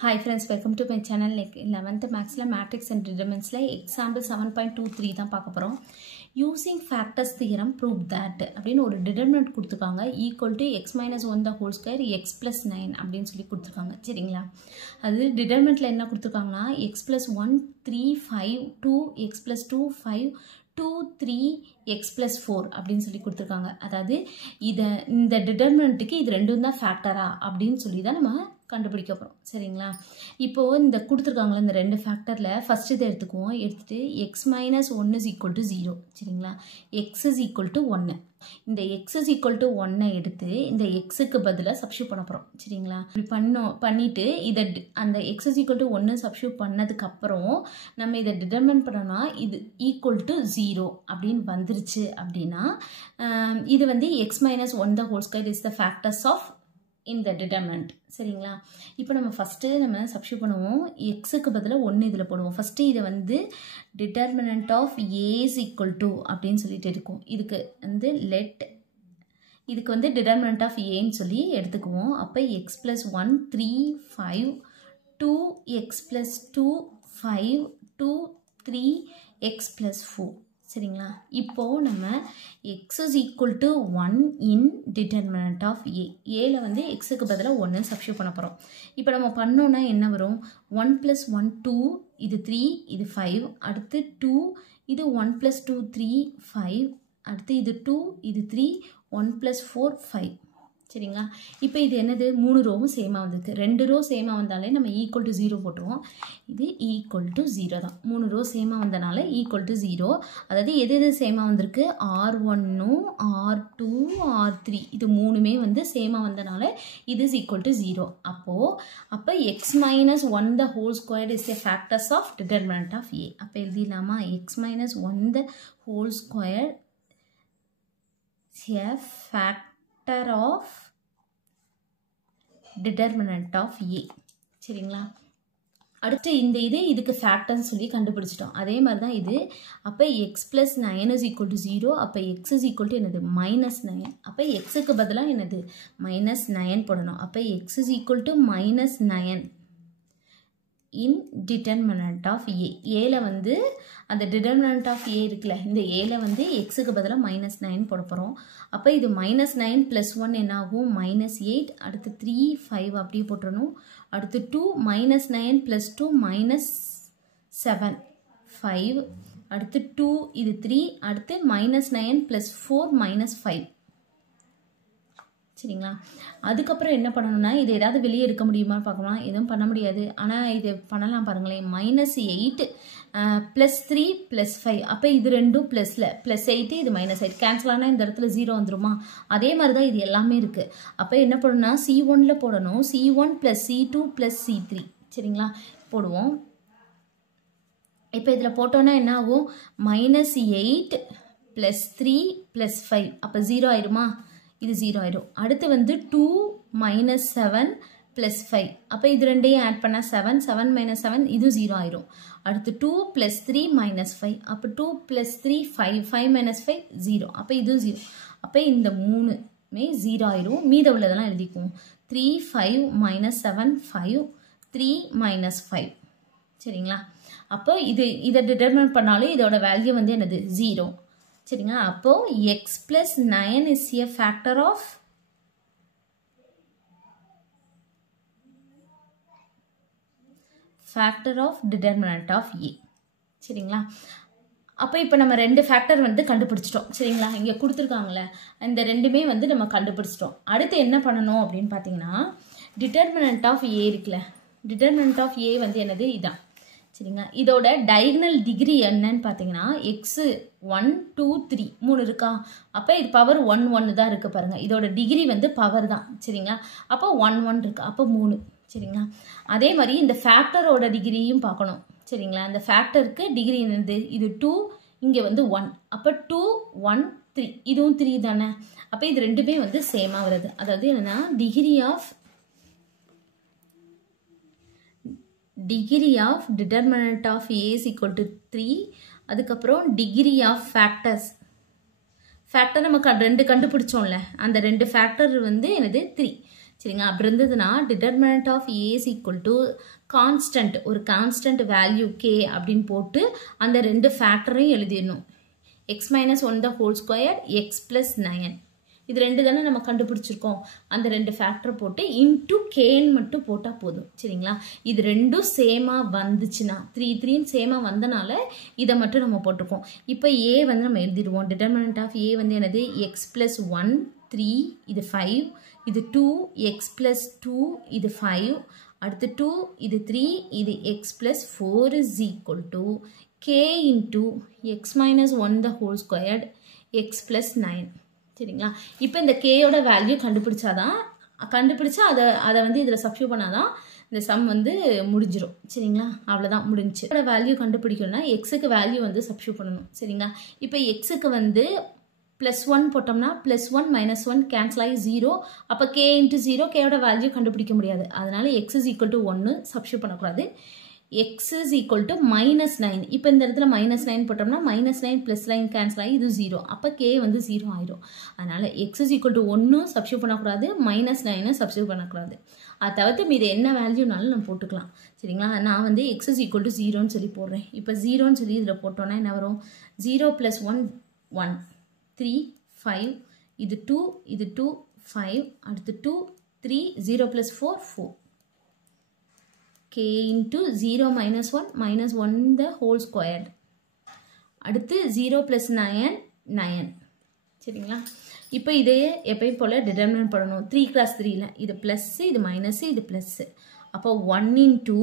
Hi friends, welcome to my channel. Like 11th max la matrix and determinants la example 7.23 தான் பார்க்க போறோம். Using factors theorem prove that அப்படினு ஒரு determinant கொடுத்திருக்காங்க equal to x minus 1 the whole square x plus 9 அப்படினு சொல்லி கொடுத்திருக்காங்க. சரிங்களா? அது determinantல என்ன கொடுத்திருக்காங்கன்னா x plus 1 3 5 2 x plus 2 5 2 3 x plus 4 அப்படினு சொல்லி கொடுத்திருக்காங்க. அதாவது இந்த determinantக்கு இது ரெண்டும் தான் ஃபேக்டரா அப்படினு சொல்லி தான் நம்ம கண்டுபிடிக்க போறோம். சரிங்களா? இப்போ இந்த கொடுத்திருக்காங்கல இந்த ரெண்டு ஃபேக்டர்ல ஃபர்ஸ்ட் இத எடுத்துக்குவோம். எடுத்துட்டு x minus 1 is equal to 0. சரிங்களா? x is equal to 1. இந்த x is equal to 1 எடுத்து இந்த x க்கு பதிலா சப்ஸ்டிட்யூட் பண்ண போறோம். சரிங்களா? இப்படி பண்ணிட்டு இத அந்த x is equal to 1 substitute பண்ணதுக்கு அப்புறம் நம்ம இத டிட்டர்மைன் பண்ணனா இது equal to 0 அப்படினு வந்துருச்சு அப்படினா இது வந்து x minus 1 the whole square is the factors of in the determinant. சரிங்களா? இப்போ நம்ம ஃபர்ஸ்ட் நம்ம சப்ஸ்டிட்யூட் பண்ணுவோம். x க்கு பதிலா 1 இதல போடுவோம். ஃபர்ஸ்ட் இத வந்து determinant of a is equal to அப்படினு சொல்லிட்டு இருக்கும். இதுக்கு வந்து இதுக்கு வந்து determinant of a ன்னு சொல்லி எடுத்துக்குவோம். அப்ப x plus 1 3 5 2 x plus 2 5 2 3 x plus 4. சரிங்களா? இப்போ நம்ம x is equal to 1 in determinant of a. a ல வந்து x க்கு பதிலா 1 சப்ஸ்டிட்யூட் பண்ண போறோம். இப்போ நம்ம பண்ணோம்னா என்ன வரும்? 1 plus 1 2 இது 3 இது 5 அடுத்து 2 இது 1 plus 2 3 5 அடுத்து இது 2 இது 3 1 plus 4 5. சரிங்களா? இப்போ இது என்னது? மூணு ரோவும் சேமா வந்திருக்கு. ரெண்டு ரோ சேமா வந்தாலே நம்ம equal to 0 போட்டுருவோம். இது equal to 0 தான். மூணு ரோ சேமா வந்தனால equal to 0. அதாவது எது சேமா வந்திருக்கு? R1 R2 R3 இது மூணுமே வந்து சேமா வந்தனால இது is equal to 0. அப்ப x minus 1 the whole square is a factors of determinant of a. அப்ப எழுதிடலாமா? x minus 1 the whole square is a factor of determinant of a. சரிங்களா? அடுத்து இந்த இதுக்கு ஃபேக்டர்னு சொல்லி கண்டுபிடிச்சிட்டோம். அதே மாதிரி தான் இது. அப்ப x plus 9 is equal to 0. அப்ப x is equal to என்னது? minus 9. அப்ப x க்கு பதிலா என்னது? minus 9 போடணும். அப்ப x is equal to minus 9 in determinant of a. a ல வந்து அந்த determinant of a இருக்குல, இந்த a ல வந்து x க்கு பதிலா minus 9 போட போறோம். அப்ப இது minus 9 plus 1 என்ன ஆகும்? minus 8. அடுத்து 3 5 அப்படியே போட்டுறணும். அடுத்து 2 minus 9 plus 2 minus 7 5. அடுத்து 2 இது 3. அடுத்து minus 9 plus 4 minus 5. சரிங்களா? அதுக்கப்புறம் என்ன பண்ணணும்னா இது ஏதாவது வெளியே எடுக்க முடியுமா பார்க்கலாம். எதுவும் பண்ண முடியாது. ஆனால் இது பண்ணலாம் பாருங்களேன். minus 8 plus 3 plus 5. அப்போ இது ரெண்டும் ப்ளஸில் plus 8 இது minus 8 கேன்சல் ஆனால் இந்த இடத்துல 0 வந்துருமா? அதே மாதிரி தான் இது எல்லாமே இருக்குது. அப்போ என்ன பண்ணணும்னா C1ல் போடணும். C1 plus C2 plus C3. சரிங்களா? போடுவோம். இப்போ இதில் போட்டோன்னா என்ன ஆகும்? minus 8 plus 3 plus 5. அப்போ 0 ஆயிடுமா? இது 0 ஆயிடும். அடுத்து வந்து 2 minus 7 plus 5. அப்போ இது ரெண்டையும் ஆட் பண்ணா 7 7 minus 7 இது 0 ஆயிடும். அடுத்து 2 plus 3 minus 5. அப்போ 2 plus 3 5 5 minus 5 0. அப்போ இது 0. அப்போ இந்த மூணுமே 0 ஆயிடும். மீத உள்ளதெல்லாம் எழுதிக்குவோம். 3 5 minus 7 5 3 minus 5. சரிங்களா? அப்போ இதை டிட்டர்மைன் பண்ணாலும் இதோட வேல்யூ வந்து என்னது? 0. சரிங்களா? அப்போ x plus 9 is a factor of determinant of a. சரிங்களா? அப்போ இப்போ நம்ம ரெண்டு ஃபேக்டர் வந்து கண்டுபிடிச்சிட்டோம். சரிங்களா? இங்கே கொடுத்துருக்காங்களே இந்த ரெண்டுமே வந்து நம்ம கண்டுபிடிச்சிட்டோம். அடுத்து என்ன பண்ணணும் அப்படின்னு பார்த்தீங்கன்னா determinant of a இருக்குல்ல, determinant of a வந்து என்னது? இதான். சரிங்களா? இதோட டயகனல் டிகிரி என்னன்னு பார்த்தீங்கன்னா x 1 2 3 3 இருக்கா? அப்போ இது பவர் 1 1 தான் இருக்குது பாருங்கள். இதோட டிகிரி வந்து பவர் தான். சரிங்களா? அப்போ 1 1 இருக்கு. அப்போ 3. சரிங்களா? அதே மாதிரி இந்த ஃபேக்டரோட டிகிரியும் பார்க்கணும். சரிங்களா? இந்த ஃபேக்டருக்கு டிகிரி என்னது? இது 2 இங்கே வந்து 1. அப்போ 2 1 3 இதுவும் 3 தானே? அப்போ இது ரெண்டுமே வந்து சேமாக வருது. அதாவது என்னன்னா degree of determinant of a is equal to 3. அதுக்கப்புறம் degree of factors. factor நம்ம ரெண்டு கண்டுபிடிச்சோம்ல, அந்த ரெண்டு factor வந்து என்னது? 3. சரிங்க. அப்படி இருந்ததுன்னா determinant of A is equal to constant, ஒரு கான்ஸ்டன்ட் வேல்யூ கே அப்படின்னு போட்டு அந்த ரெண்டு ஃபேக்டரையும் எழுதிடணும். X minus one the whole square X plus 9 இது ரெண்டு தானே நம்ம கண்டுபிடிச்சிருக்கோம். அந்த ரெண்டு ஃபேக்டர் போட்டு இன்டூ கேன்னு மட்டும் போட்டால் போதும். சரிங்களா. இது ரெண்டும் சேமாக வந்துச்சுன்னா 3 3 சேமாக வந்தனால இதை மட்டும் நம்ம போட்டிருக்கோம். இப்போ ஏ வந்து நம்ம எழுதிடுவோம். டிட்டர்மினன்ட் ஆஃப் ஏ வந்து என்னது எக்ஸ் பிளஸ் 1 3 இது 5 இது 2 எக்ஸ் பிளஸ் 2 இது 5 அடுத்து 2 இது 3 இது X plus 4 is equal to K into X minus 1 the whole squared X plus 9. சரிங்களா. இப்போ இந்த கேயோட வேல்யூ கண்டுபிடிச்சா அதை வந்து இதில் சப்ஸ்டியூட் பண்ணாதான் இந்த சம் வந்து முடிஞ்சிடும். சரிங்களா. அவ்வளோதான் முடிஞ்சு. இதோட வேல்யூ கண்டுபிடிக்கணும்னா எக்ஸுக்கு வேல்யூ வந்து சப்ஸ்டியூட் பண்ணணும். சரிங்களா. இப்போ எக்ஸுக்கு வந்து +1 போட்டோம்னா +1 -1 கேன்சல் ஆகி 0. அப்போ கே இன்ட்டு 0 கேயோட வேல்யூ கண்டுபிடிக்க முடியாது. அதனால x is equal to 1 substitute பண்ணக்கூடாது. X is equal to -9. இப்போ இந்த இடத்துல -9 போட்டோம்னா -9 + 9 கேன்சல் ஆகி இது 0. அப்போ கே வந்து 0 ஆயிடும். அதனால x is equal to 1 substitute பண்ணக்கூடாது, -9 சப்ஸ்டியூட் பண்ணக்கூடாது. அதை தவிர்த்து மீது என்ன வேல்யூனாலும் நம்ம போட்டுக்கலாம். சரிங்களா. நான் வந்து எக்ஸ் இஸ் ஈக்குவல் டு 0ன்னு சொல்லி போடுறேன். இப்போ 0ன்னு சொல்லி இதில் போட்டோன்னா என்ன வரும்? 0 + 1 1 3 5 இது 2 இது 2 5 அடுத்து 2 3 0 + 4 4 k into 0 -1 -1 the whole squared. அடுத்து 0 + 9 9. சரிங்களா. இப்போ இதே எப்பயும் போல் டிட்டர்மினன்ட் பண்ணணும். 3 × 3ல இது ப்ளஸ் இது மைனஸ் இது ப்ளஸ். அப்போ 1 into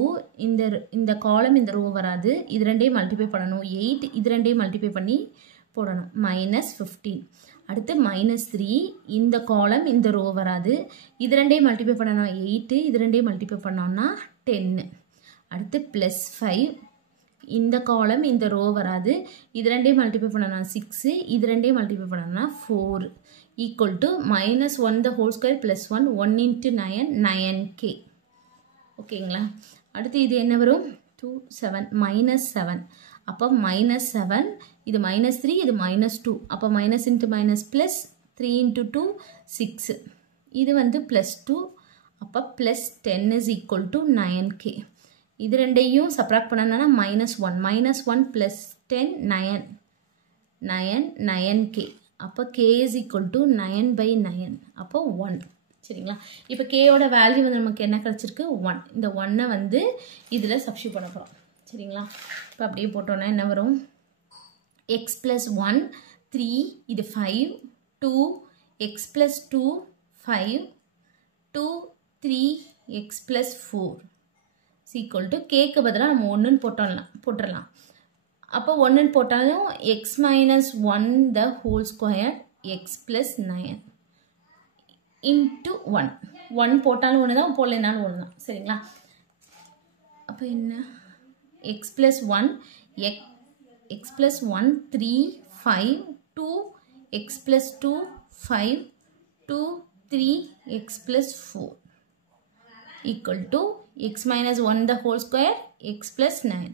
இந்த காலம் இந்த ரோ வராது, இது ரெண்டையும் மல்டிப்ளை பண்ணணும். 8 இது ரெண்டையும் மல்டிப்ளை பண்ணி போடணும். -15. அடுத்து -3 இந்த காலம் இந்த ரோ வராது, இது ரெண்டையும் மல்டிப்ளை பண்ணணும். 8 இது ரெண்டையும் மல்டிப்ளை பண்ணோம்னா 10. அடுத்து +5 இந்த காலம் இந்த ரோ வராது, இது ரெண்டையும் மல்டிப்ளை பண்ணணும். 6 இது ரெண்டையும் மல்டிப்ளை பண்ணோம்னா 4 equal to -1 the whole square + 1 1 × 9 9k. ஓகேங்களா. அடுத்து இது என்ன வரும்? 2 7 -7. அப்போ -7 இது -3 இது -2. அப்போ மைனஸ் இன்ட்டு மைனஸ் ப்ளஸ் 3 × 2 6. இது வந்து +2. அப்போ +10 இஸ் ஈக்குவல் டு 9k. இது ரெண்டையும் சப்ராக்ட் பண்ணணும்னா -1 + 10 9 9k. அப்போ k இஸ் ஈக்குவல் டு 9/9. அப்போ 1. சரிங்களா. இப்போ கேயோட வேல்யூ வந்து நமக்கு என்ன கிடச்சிருக்கு? 1. இந்த 1 வந்து இதில் சப்ஸ்டியூட் பண்ண போகிறோம். சரிங்களா. இப்போ அப்படியே போட்டோன்னா என்ன வரும்? x + 1 3 இது 5 2 x + 2 5 2 3 x + 4 is equal to கேக்கு பதிலாக நம்ம 1ன்னு போட்டுடலாம். அப்போ 1ன்னு போட்டாலும் x - 1 the whole square x + 9 into 1. 1 போட்டாலும் 1 தான், போடலைனாலும் 1 தான். சரிங்களா. அப்போ என்ன? x + 1 x + 1 3 5 2 x + 2 5 2 3 x + 4 equal to x - 1 the whole square x + 9.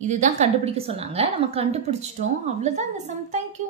இதுதான் கண்டுபிடிக்க சொன்னாங்க. நம்ம கண்டுபிடிச்சிட்டோம். அவ்வளோதான் இந்த சம். தேங்க்யூ.